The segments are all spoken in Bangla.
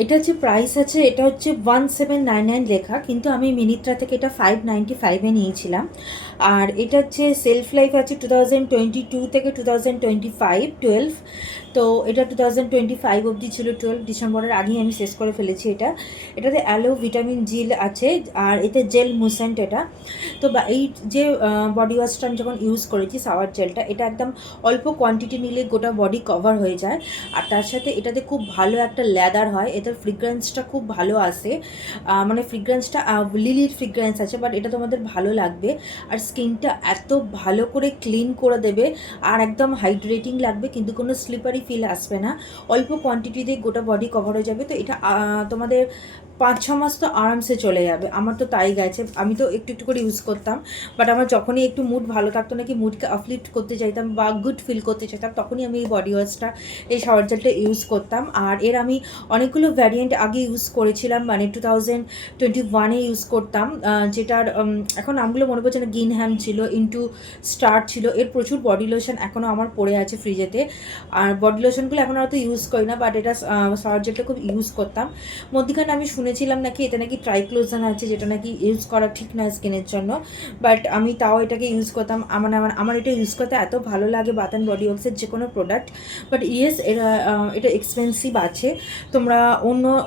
এটা যে প্রাইস আছে এটা হচ্ছে 1799 লেখা, কিন্তু আমি মিনিত্রা থেকে এটা 595-এ নিয়েছিলাম। আর এটা হচ্ছে সেলফ লাইফ আছে 2022 থেকে 2025 12। তো এটা 2025 অবধি ছিল, 12 ডিসেম্বরের আগেই আমি শেষ করে ফেলেছি এটা। এটাতে অ্যালো ভিটামিন জেল আছে, আর এতে জেল মুসেন্ট এটা। তো বা এই যে বডি ওয়াশটা আমি যখন ইউজ করেছি সাওয়ার জেলটা, এটা একদম অল্প কোয়ান্টিটি নিলে গোটা বডি কভার হয়ে যায়। আর তার সাথে এটাতে খুব ভালো একটা লেদার হয়, এটার ফ্রিগ্রেন্সটা খুব ভালো আসে। মানে ফ্রিগ্রেন্সটা লিলির ফ্রিগ্রেন্স আছে, বাট এটা তোমাদের ভালো লাগবে। আর স্কিনটা এত ভালো করে ক্লিন করে দেবে, আর একদম হাইড্রেটিং লাগবে, কিন্তু কোনো স্লিপারি ফিল আসবে না। অল্প কোয়ান্টিটিতে গোটা বডি কভার হয়ে যাবে। তো এটা তোমাদের 5-6 মাস তো আরামসে চলে যাবে। আমার তো তাই গেছে, আমি তো একটু একটু করে ইউজ করতাম। বাট আমার যখনই একটু মুড ভালো থাকতো, নাকি মুডকে আপলিফ্ট করতে চাইতাম বা গুড ফিল করতে চাইতাম, তখনই আমি এই বডি ওয়াশটা, এই শাওয়ার জেলটা ইউজ করতাম। আর এর আমি অনেকগুলো ভ্যারিয়েন্ট আগে ইউজ করেছিলাম, মানে 2021-এ ইউজ করতাম, যেটার এখন নামগুলো মনে পড়ছে না। গিনহ্যাম ছিল, ইন্টু স্টার ছিল। এর প্রচুর বডি লোশন এখনও আমার পড়ে আছে ফ্রিজেতে। আর বডি লোশনগুলো এখন হয়তো ইউজ করি না, বাট এটা শাওয়ার জেলটা খুব ইউজ করতাম। মধ্যখানে আমি শুনেছিলাম নাকি এটা নাকি ট্রাইক্লোজান আছে, যেটা নাকি ইউজ করা ঠিক না স্কিনের জন্য, বাট আমি তাও এটাকে ইউজ করতাম। আমার এটা ইউজ করতে এত ভালো লাগে বাথ অ্যান্ড বডি ওয়ার্কসের যে কোনো প্রোডাক্ট। বাট ইয়েস, এটা এক্সপেন্সিভ আছে। তোমরা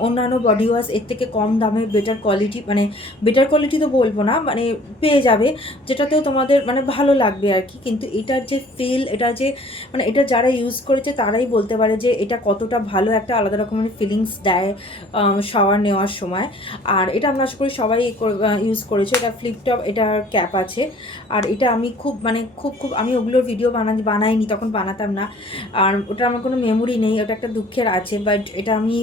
অন্যান্য বডি ওয়াশ এর থেকে কম দামে বেটার কোয়ালিটি, মানে বেটার কোয়ালিটি তো বলবো না, মানে পেয়ে যাবে, যেটাতেও তোমাদের মানে ভালো লাগবে আর কি। কিন্তু এটার যে ফিল, এটা যে মানে এটা যারা ইউজ করেছে তারাই বলতে পারে যে এটা কতটা ভালো একটা আলাদা রকমের ফিলিংস দেয় শাওয়ার নেওয়ার সময়। আর এটা আমরা আশা করি সবাই ইউজ করেছে। এটা ফ্লিপটপ, এটার ক্যাপ আছে। আর এটা আমি খুব মানে খুব আমি ওগুলোর ভিডিও বানাইনি, তখন বানাতাম না। আর ওটা আমার কোনো মেমোরি নেই, ওটা একটা দুঃখের আছে। বাট এটা আমি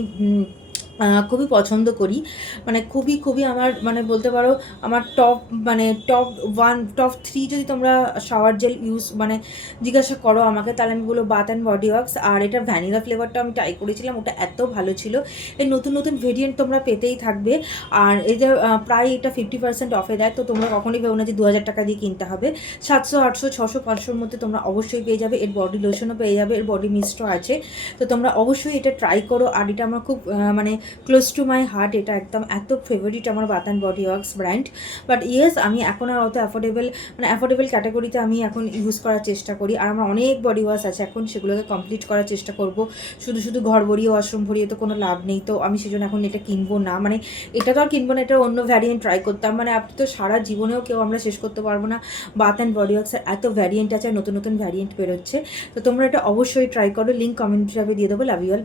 খুবই পছন্দ করি, মানে খুবই আমার মানে বলতে পারো আমার টপ, মানে টপ 3 যদি তোমরা শাওয়ার জেল ইউজ মানে জিজ্ঞাসা করো আমাকে, তাহলে আমি বলবো বাথ অ্যান্ড বডি ওয়ার্কস। আর এটা ভ্যানিলা ফ্লেভারটা আমি ট্রাই করেছিলাম, ওটা এত ভালো ছিল। এর নতুন নতুন ভেরিয়েন্ট তোমরা পেতেই থাকবে। আর এই যে প্রায় এটা 50% অফে দেয়, তো তোমরা কখনোই ভেবো না যে 2000 টাকা দিয়ে কিনতে হবে। 700, 800, 600, 500-র মধ্যে তোমরা অবশ্যই পেয়ে যাবে। এর বডি লোশনও পেয়ে যাবে, এর বডি মিস্টও আছে। তো তোমরা অবশ্যই এটা ট্রাই করো। আর এটা আমার খুব মানে ক্লোজ টু মাই হার্ট, এটা একদম এত ফেভারিট আমার Bath and Body Works brand. But yes, আমি এখন আর অত অ্যাফোর্ডেবল ক্যাটাগরিতে আমি এখন ইউজ করার চেষ্টা করি। আর আমার অনেক বডি ওয়াশ আছে এখন, সেগুলোকে কমপ্লিট করার চেষ্টা করব। শুধু ঘর ভরিয়ে ওয়াশরুম ভরিয়ে তো কোনো লাভ নেই, তো আমি সেজন্য এখন এটা কিনবো না। মানে এটা তো আর কিনবো না, এটার অন্য ভ্যারিয়েন্ট ট্রাই করতাম। মানে আপনি তো সারা জীবনেও কেউ আমরা শেষ করতে পারবো না বাথ অ্যান্ড বডি ওয়ার্কসের এত ভ্যারিয়েন্ট আছে, নতুন নতুন ভ্যারিয়েন্ট বেরোচ্ছে। তো তোমরা এটা অবশ্যই ট্রাই করো, লিঙ্ক কমেন্ট হিসাবে দিয়ে দেবো। Love you all.